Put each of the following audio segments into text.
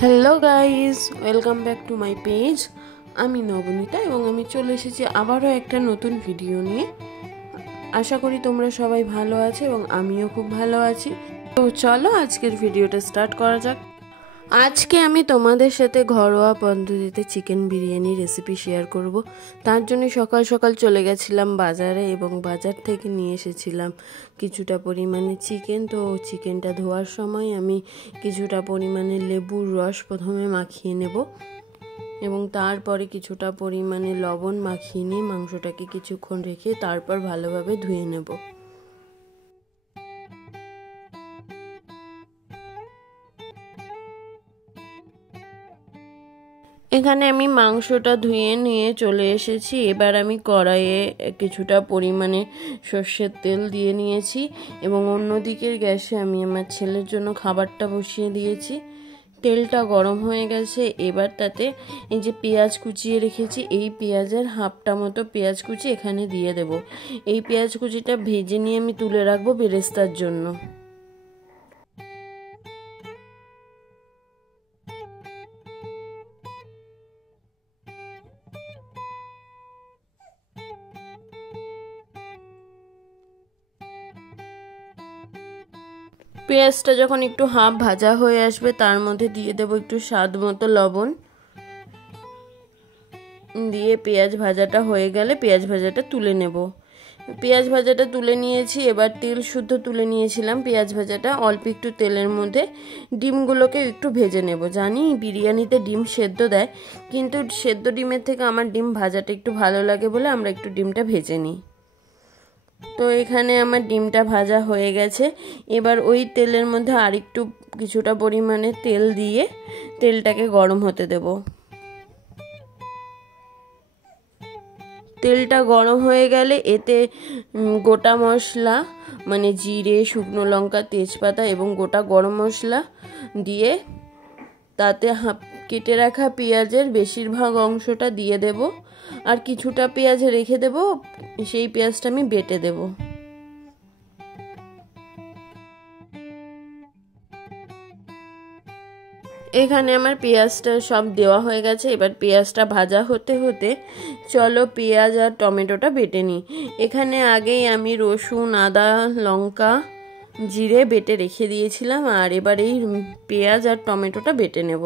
Hello guys, welcome back to my page. আমি নবনীতা এবং আমি চলে এসেছি আবারও একটা নতুন ভিডিও নিয়ে। আশা করি তোমরা সবাই ভালো আছো এবং আমিও খুব ভালো আছি। তো চলো আজকের ভিডিওটা স্টার্ট করা যাক। আজকে আমি তোমাদের সাথে ঘরোয়া পদ্ধতিতে চিকেন বিরিয়ানি রেসিপি শেয়ার করব। তার জন্য সকাল সকাল চলে গেছিলাম বাজারে এবং বাজার থেকে নিয়ে এসেছিলাম কিছুটা পরিমাণে চিকেন। তো চিকেনটা ধোয়ার সময় আমি কিছুটা পরিমাণে লেবুর রস প্রথমে মাখিয়ে নেব এবং তারপরে কিছুটা পরিমাণে লবণ মাখিয়ে নিয়ে মাংসটাকে কিছুক্ষণ রেখে তারপর ভালোভাবে ধুয়ে নেব। এখানে আমি মাংসটা ধুয়ে নিয়ে চলে এসেছি। এবার আমি কড়াইয়ে কিছুটা পরিমাণে সর্ষের তেল দিয়ে নিয়েছি এবং অন্যদিকের গ্যাসে আমি আমার ছেলের জন্য খাবারটা বসিয়ে দিয়েছি। তেলটা গরম হয়ে গেছে। এবার তাতে এই যে পেঁয়াজ কুচিয়ে রেখেছি, এই পেঁয়াজের হাফটা মতো পেঁয়াজ কুচি এখানে দিয়ে দেব। এই পেঁয়াজ কুচিটা ভেজে নিয়ে আমি তুলে রাখবো বেরেস্তার জন্য। পেঁয়াজটা যখন একটু হাফ ভাজা হয়ে আসবে তার মধ্যে দিয়ে দেব একটু স্বাদ মতো লবণ। দিয়ে পেঁয়াজ ভাজাটা হয়ে গেলে পেঁয়াজ ভাজাটা তুলে নেব। পেঁয়াজ ভাজাটা তুলে নিয়েছি। এবার তেল শুদ্ধ তুলে নিয়েছিলাম পেঁয়াজ ভাজাটা, অল্প একটু তেলের মধ্যে ডিমগুলোকে একটু ভেজে নেব। জানি বিরিয়ানিতে ডিম সেদ্ধ দেয়, কিন্তু সেদ্ধ ডিমের থেকে আমার ডিম ভাজাটা একটু ভালো লাগে বলে আমরা একটু ডিমটা ভেজে নিই। তো এখানে আমার ডিমটা ভাজা হয়ে গেছে। এবার ওই তেলের মধ্যে আরেকটু কিছুটা পরিমাণে তেল দিয়ে তেলটাকে গরম হতে দেব। তেলটা গরম হয়ে গেলে এতে গোটা মশলা মানে জিরে, শুকনো লঙ্কা, তেজপাতা এবং গোটা গরম মশলা দিয়ে তাতে কেটে রাখা পেঁয়াজের বেশিরভাগ অংশটা দিয়ে দেব আর কিছুটা পেঁয়াজ রেখে দেব। সেই পেঁয়াজটা আমি বেটে দেব। এখানে আমার পেঁয়াজটা সব দেওয়া হয়ে গেছে। এবার পেঁয়াজটা ভাজা হতে হতে চলো পেঁয়াজ আর টমেটোটা বেটে নিই। এখানে আগেই আমি রসুন, আদা, লঙ্কা, জিরে বেটে রেখে দিয়েছিলাম আর এবার এই পেঁয়াজ আর টমেটোটা বেটে নেব।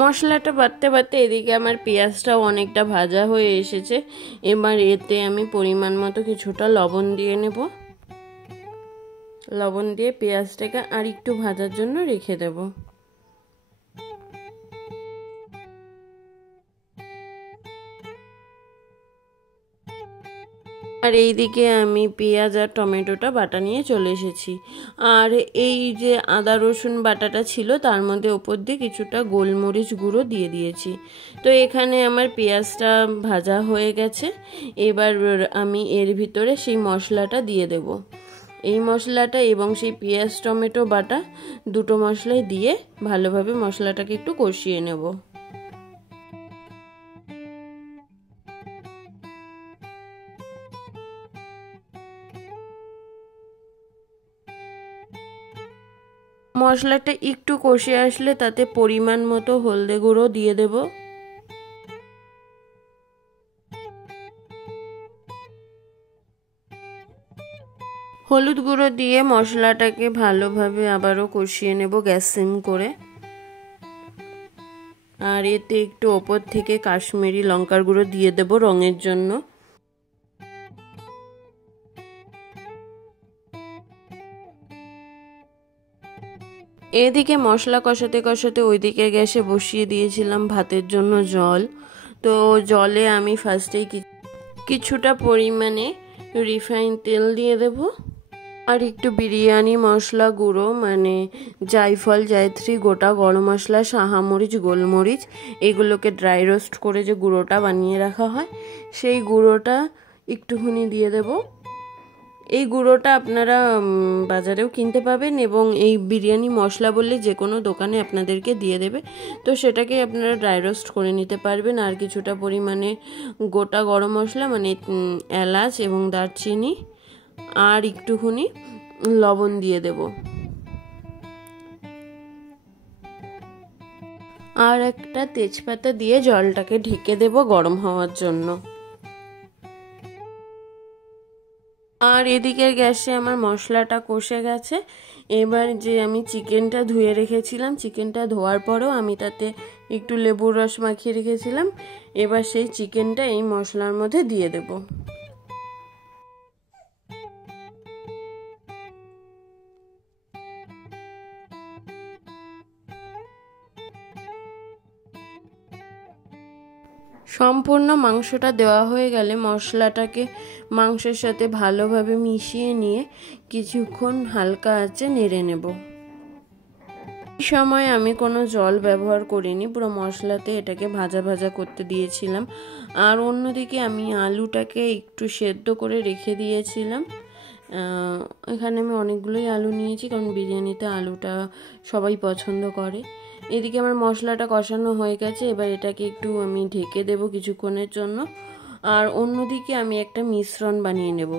মশলাটা বাটতে বাটতে এদিকে আমার পেঁয়াজটাও অনেকটা ভাজা হয়ে এসেছে। এবার এতে আমি পরিমাণ মতো কিছুটা লবণ দিয়ে নেব। লবণ দিয়ে পেঁয়াজটাকে আর একটু ভাজার জন্য রেখে দেব। আর এইদিকে আমি পেঁয়াজ আর টমেটোটা বাটা নিয়ে চলে এসেছি। আর এই যে আদা রসুন বাটাটা ছিল তার মধ্যে ওপর দিয়ে কিছুটা গোলমরিচ গুঁড়ো দিয়ে দিয়েছি। তো এখানে আমার পেঁয়াজটা ভাজা হয়ে গেছে। এবার আমি এর ভিতরে সেই মশলাটা দিয়ে দেব। এই মশলাটা এবং সেই পেঁয়াজ টমেটো বাটা দুটো মশলাই দিয়ে ভালোভাবে মশলাটাকে একটু কষিয়ে নেব। মশলাটা একটু কষে আসলে তাতে পরিমাণ মতো হলদে গুঁড়ো দিয়ে দেব। হলুদ গুঁড়ো দিয়ে মশলাটাকে ভালোভাবে আবারও কষিয়ে নেব গ্যাস সিম করে। আর এতে একটু ওপর থেকে কাশ্মীরি লঙ্কার গুঁড়ো দিয়ে দেব রঙের জন্য। এদিকে মশলা কষাতে কষাতে ওইদিকে গ্যাসে বসিয়ে দিয়েছিলাম ভাতের জন্য জল। তো জলে আমি ফার্স্টেই কিছুটা পরিমাণে রিফাইন তেল দিয়ে দেব আর একটু বিরিয়ানি মশলা গুঁড়ো মানে জায়ফল, জায়ত্রী, গোটা গরম মশলা, শাহামরিচ, গোলমরিচ এগুলোকে ড্রাই রোস্ট করে যে গুঁড়োটা বানিয়ে রাখা হয় সেই গুঁড়োটা একটুখানি দিয়ে দেব। এই গুঁড়োটা আপনারা বাজারেও কিনতে পাবেন এবং এই বিরিয়ানি মশলা বললে যে কোনো দোকানে আপনাদেরকে দিয়ে দেবে। তো সেটাকে আপনারা ড্রাই রোস্ট করে নিতে পারবেন। আর কিছুটা পরিমাণে গোটা গরম মশলা মানে এলাচ এবং দারচিনি আর একটুখানি লবণ দিয়ে দেব। আর একটা তেজপাতা দিয়ে জলটাকে ঢেকে দেব গরম হওয়ার জন্য। আর এদিকের গ্যাসে আমার মশলাটা কষে গেছে। এবার যে আমি চিকেনটা ধুয়ে রেখেছিলাম, চিকেনটা ধোয়ার পরেও আমি তাতে একটু লেবুর রস মাখিয়ে রেখেছিলাম। এবার সেই চিকেনটা এই মশলার মধ্যে দিয়ে দেব। সম্পূর্ণ মাংসটা দেওয়া হয়ে গেলে মশলাটাকে মাংসের সাথে ভালোভাবে মিশিয়ে নিয়ে কিছুক্ষণ হালকা আঁচে নেড়ে নেব। এই সময় আমি কোনো জল ব্যবহার করিনি, পুরো মশলাতে এটাকে ভাজা ভাজা করতে দিয়েছিলাম। আর অন্যদিকে আমি আলুটাকে একটু সেদ্ধ করে রেখে দিয়েছিলাম। এখানে আমি অনেকগুলোই আলু নিয়েছি, কারণ বিরিয়ানিতে আলুটা সবাই পছন্দ করে। এদিকে আমার মশলাটা কষানো হয়ে গেছে। এবার এটাকে একটু আমি ঢেকে দেব কিছুক্ষণের জন্য। আর অন্যদিকে আমি একটা মিশ্রণ বানিয়ে নেব।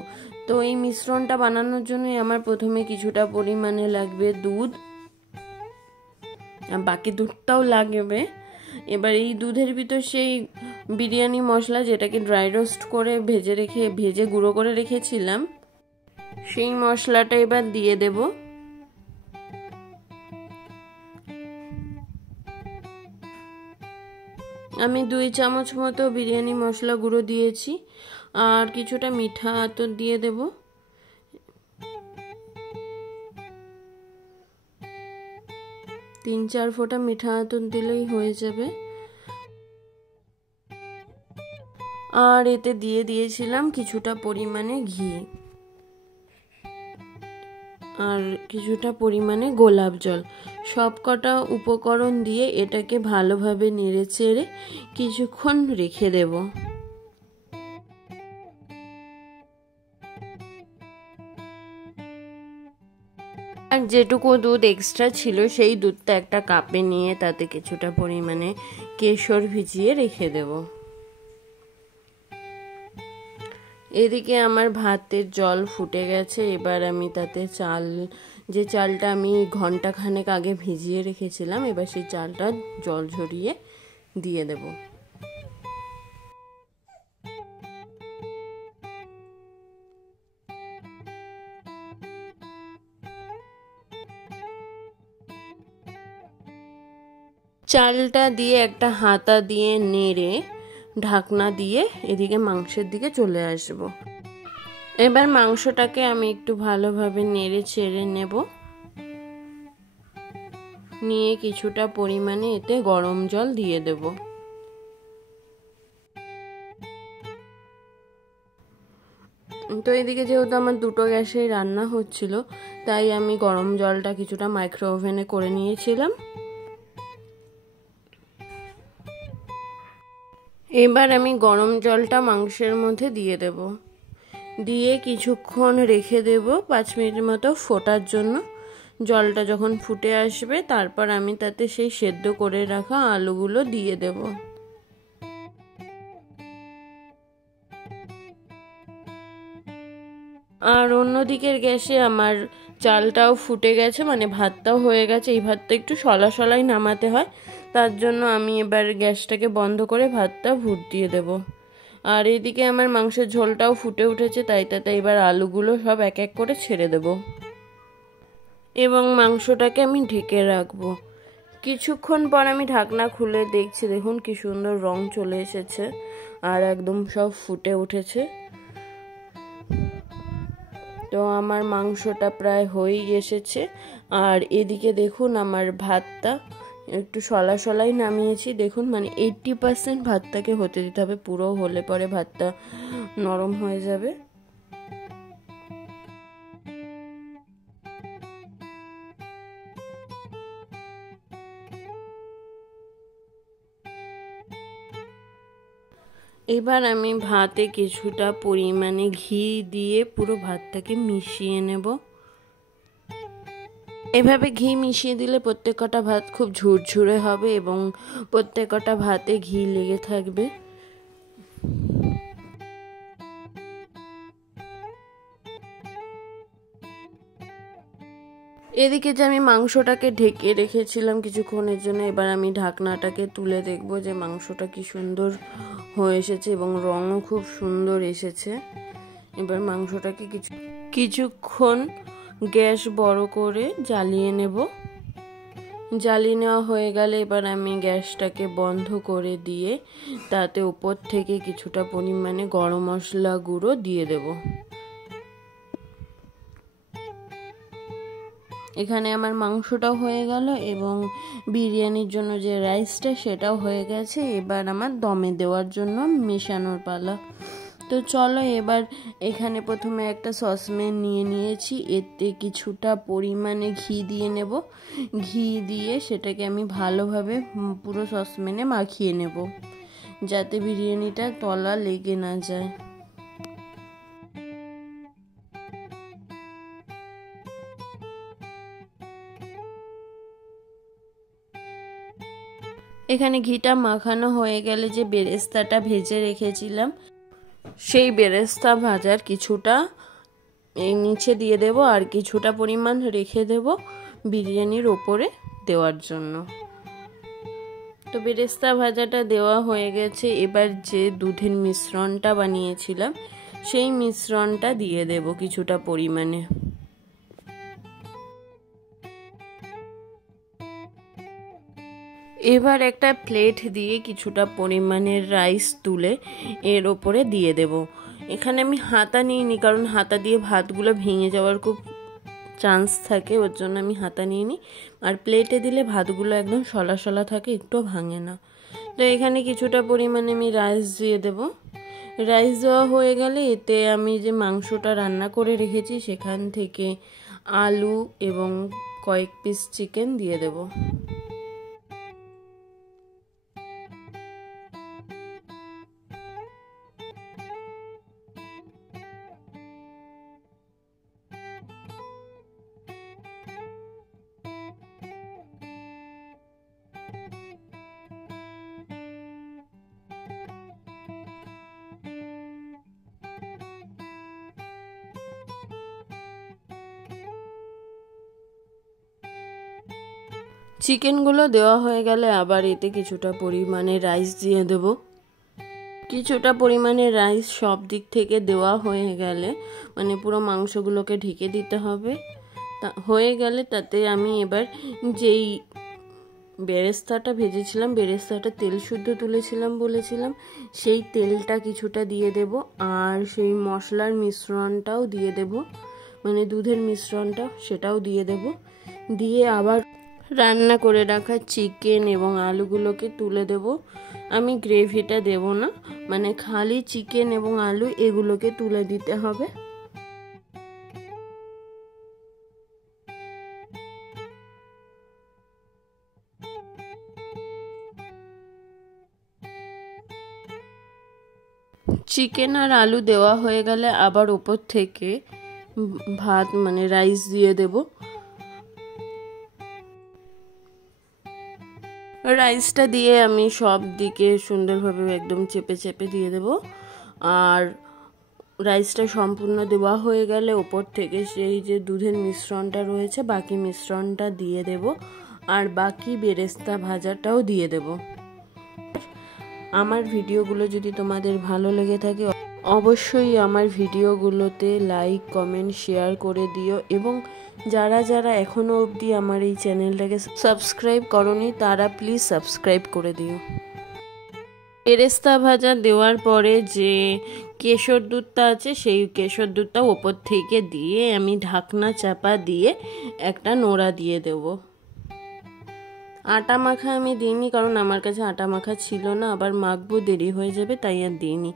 তো এই মিশ্রণটা বানানোর জন্য আমার প্রথমে কিছুটা পরিমাণে লাগবে দুধ, বাকি দুধটাও লাগবে। এবার এই দুধের ভিতর সেই বিরিয়ানি মশলা যেটাকে ড্রাই রোস্ট করে ভেজে গুঁড়ো করে রেখেছিলাম, সেই মশলাটা এবার দিয়ে দেব। আমি 2 চামচ মতো বিরিয়ানি মশলা গুঁড়ো দিয়েছি। আর কিছুটা মিঠা আতর দিয়ে দেব। তিন চার ফোঁটা মিঠা আতর দিলেই হয়ে যাবে। আর এতে দিয়ে দিয়েছিলাম কিছুটা পরিমাণে ঘি আর কিছুটা পরিমাণে গোলাপ জল। সবকটা উপকরণ দিয়ে এটাকে ভালোভাবে নেড়ে চেড়ে কিছুক্ষণ রেখে দেব। আর যেটুকু দুধ এক্সট্রা ছিল সেই দুধটা একটা কাপে নিয়ে তাতে কিছুটা পরিমাণে কেশর ভিজিয়ে রেখে দেব। এদিকে আমার ভাতের জল ফুটে গেছে। এবার আমি তাতে যে চালটা আমি ঘন্টাখানেক আগে ভিজিয়ে রেখেছিলাম, এবার সেই চালটা জল ঝরিয়ে দিয়ে দেব। চালটা দিয়ে একটা হাতা দিয়ে নেড়ে ঢাকনা দিয়ে এদিকে মাংসের দিকে চলে আসব। এবার মাংসটাকে আমি একটু ভালোভাবে নেড়ে চেড়ে নেব। নিয়ে কিছুটা পরিমাণে এতে গরম জল দিয়ে দেব। তো এদিকে যেহেতু আমার দুটো গ্যাসেই রান্না হচ্ছিল, তাই আমি গরম জলটা কিছুটা মাইক্রো ওভেনে করে নিয়েছিলাম। এবার আমি গরম জলটা মাংসের মধ্যে দিয়ে দেব। দিয়ে কিছুক্ষণ রেখে দেব 5 মিনিট মতো ফোটার জন্য। জলটা যখন ফুটে আসবে তারপর আমি তাতে সেই সেদ্ধ করে রাখা আলুগুলো দিয়ে দেব। আর অন্যদিকের গ্যাসে আমার চালটাও ফুটে গেছে, মানে ভাতটাও হয়ে গেছে। এই ভাতটা একটু সলাই নামাতে হয়, তার জন্য আমি এবার গ্যাসটাকে বন্ধ করে ভাতটা ফুট দিয়ে দেব। আর এদিকে আমার মাংসের ঝোলটাও ফুটে উঠেছে, তাই তাতে এবার আলুগুলো সব এক এক করে ছেড়ে দেব এবং মাংসটাকে আমি ঢেকে রাখবো। কিছুক্ষণ পর আমি ঢাকনা খুলে দেখছি, দেখুন কি সুন্দর রং চলে এসেছে আর একদম সব ফুটে উঠেছে। তো আমার মাংসটা প্রায় হয়েই এসেছে। আর এদিকে দেখুন আমার ভাতটা একটু সলাই নামিয়েছি। দেখুন মানে 80% ভাতটাকে হতে দিতে হবে, পুরো হলে পরে ভাতটা নরম হয়ে যাবে। এবার আমি ভাতে কিছুটা পরিমাণে ঘি দিয়ে পুরো ভাতটাকে মিশিয়ে নেব। এভাবে ঘি মিশিয়ে দিলে প্রত্যেকটা ভাত খুব ঝুরঝুরে হবে এবং প্রত্যেকটা ভাতে ঘি লেগে থাকবে। এদিকে যে আমি মাংসটাকে ঢেকে রেখেছিলাম কিছুক্ষণের জন্য, এবার আমি ঢাকনাটাকে তুলে দেখব যে মাংসটা কি সুন্দর হয়ে এসেছে এবং রঙও খুব সুন্দর এসেছে। এবার মাংসটাকে কিছুক্ষণ গ্যাস বড় করে জ্বালিয়ে নেব। জ্বালিয়ে নেওয়া হয়ে গেলে এবার আমি গ্যাসটাকে বন্ধ করে দিয়ে তাতে উপর থেকে কিছুটা পরিমাণে গরম মশলা গুঁড়ো দিয়ে দেব। এখানে আমার মাংসটাও হয়ে গেল এবং বিরিয়ানির জন্য যে রাইসটা সেটাও হয়ে গেছে। এবার আমার দমে দেওয়ার জন্য মেশানোর পালা। তো চলো এবার এখানে প্রথমে একটা সসপ্যান নিয়েছি, এতে কিছুটা পরিমাণে ঘি দিয়ে নেব। ঘি দিয়ে সেটাকে আমি ভালোভাবে পুরো সসপ্যানে মাখিয়ে নেব যাতে বিরিয়ানিটা তলা লেগে না যায়। এখানে ঘিটা মাখানো হয়ে গেলে যে বেরেস্তাটা ভেজে রেখেছিলাম সেই বেরেস্তা ভাজার কিছুটা এই নিচে দিয়ে দেব আর কিছুটা পরিমাণ রেখে দেব বিরিয়ানির ওপরে দেওয়ার জন্য। তো বেরেস্তা ভাজাটা দেওয়া হয়ে গেছে। এবার যে দুধের মিশ্রণটা বানিয়েছিলাম সেই মিশ্রণটা দিয়ে দেব কিছুটা পরিমাণে। এবার একটা প্লেট দিয়ে কিছুটা পরিমাণের রাইস তুলে এর ওপরে দিয়ে দেব। এখানে আমি হাতা নিইনি কারণ হাতা দিয়ে ভাতগুলো ভেঙে যাওয়ার খুব চান্স থাকে, ওর জন্য আমি হাতা নিইনি। আর প্লেটে দিলে ভাতগুলো একদম সলা সলা থাকে, একটু ভাঙে না। তো এখানে কিছুটা পরিমাণে আমি রাইস দিয়ে দেব। রাইস দেওয়া হয়ে গেলে এতে আমি যে মাংসটা রান্না করে রেখেছি সেখান থেকে আলু এবং কয়েক পিস চিকেন দিয়ে দেব। চিকেনগুলো দেওয়া হয়ে গেলে আবার এতে কিছুটা পরিমাণে রাইস দিয়ে দেব। কিছুটা পরিমাণে রাইস সব দিক থেকে দেওয়া হয়ে গেলে মানে পুরো মাংসগুলোকে ঢেকে দিতে হবে। হয়ে গেলে তাতে আমি এবার যেই বেরেস্তাটা ভেজেছিলাম, বেরেস্তাটা তেল শুদ্ধ তুলেছিলাম বলেছিলাম, সেই তেলটা কিছুটা দিয়ে দেব আর সেই মশলার মিশ্রণটাও দিয়ে দেব, মানে দুধের মিশ্রণটা সেটাও দিয়ে দেব। দিয়ে আবার রান্না করে রাখা চিকেন এবং আলুগুলোকে তুলে দেব। আমি গ্রেভিটা দেব না, মানে খালি চিকেন এবং আলু এগুলোকে তুলে দিতে হবে। চিকেন আর আলু দেওয়া হয়ে গেলে আবার উপর থেকে ভাত মানে রাইস দিয়ে দেব। রাইসটা দিয়ে আমি সব দিকে সুন্দরভাবে একদম চেপে চেপে দিয়ে দেব। আর রাইসটা সম্পূর্ণ দেওয়া হয়ে গেলে ওপর থেকে সেই যে দুধের মিশ্রণটা রয়েছে বাকি মিশ্রণটা দিয়ে দেব আর বাকি বেরেস্তা ভাজাটাও দিয়ে দেব। আমার ভিডিওগুলো যদি তোমাদের ভালো লেগে থাকে অবশ্যই আমার ভিডিওগুলোতে লাইক কমেন্ট শেয়ার করে দিও এবং যারা যারা এখনো অবধি আমার এই চ্যানেলটাকে সাবস্ক্রাইব করনি তারা প্লিজ সাবস্ক্রাইব করে দিও। বেরেস্তা ভাজা দেওয়ার পরে যে কেশর দুধটা আছে সেই কেশর দুধটা ওপর থেকে দিয়ে আমি ঢাকনা চাপা দিয়ে একটা নোড়া দিয়ে দেব। আটা মাখা আমি দিইনি কারণ আমার কাছে আটা মাখা ছিল না, আবার মাখবো দেরি হয়ে যাবে তাই আর দিইনি।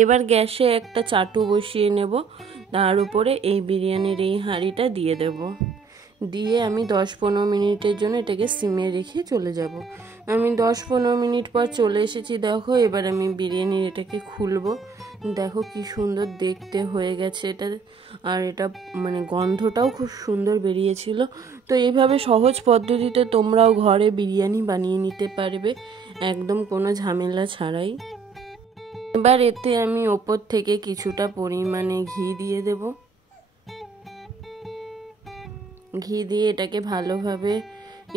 এবার গ্যাসে একটা চাটু বসিয়ে নেব, তার উপরে এই বিরিয়ানির এই হাঁড়িটা দিয়ে দেব। দিয়ে আমি 10-15 মিনিটের জন্য এটাকে সিমে রেখে চলে যাব। আমি 10-15 মিনিট পর চলে এসেছি। দেখো এবার আমি বিরিয়ানির এটাকে খুলবো। দেখো কি সুন্দর দেখতে হয়ে গেছে এটা, আর এটা মানে গন্ধটাও খুব সুন্দর বেরিয়েছিল। তো এইভাবে সহজ পদ্ধতিতে তোমরাও ঘরে বিরিয়ানি বানিয়ে নিতে পারবে একদম কোনো ঝামেলা ছাড়াই। এবার এতে আমি ওপর থেকে কিছুটা পরিমাণে ঘি দিয়ে দেব। ঘি দিয়ে এটাকে ভালোভাবে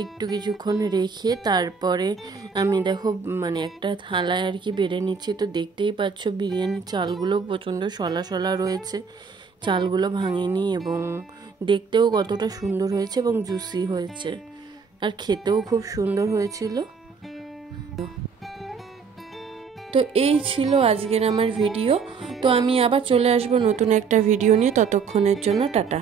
একটু কিছুক্ষণ রেখে তারপরে আমি দেখো মানে একটা থালায় আর কি বেড়ে নিচ্ছি। তো দেখতেই পাচ্ছ বিরিয়ানির চালগুলো প্রচণ্ড শলা শলা রয়েছে, চালগুলো ভাঙেনি এবং দেখতেও কতটা সুন্দর হয়েছে এবং জুসি হয়েছে, আর খেতেও খুব সুন্দর হয়েছিল। তো এই ছিল আজকের আমার ভিডিও। তো আমি আবার চলে আসবো নতুন একটা ভিডিও নিয়ে, ততক্ষণের জন্য টাটা।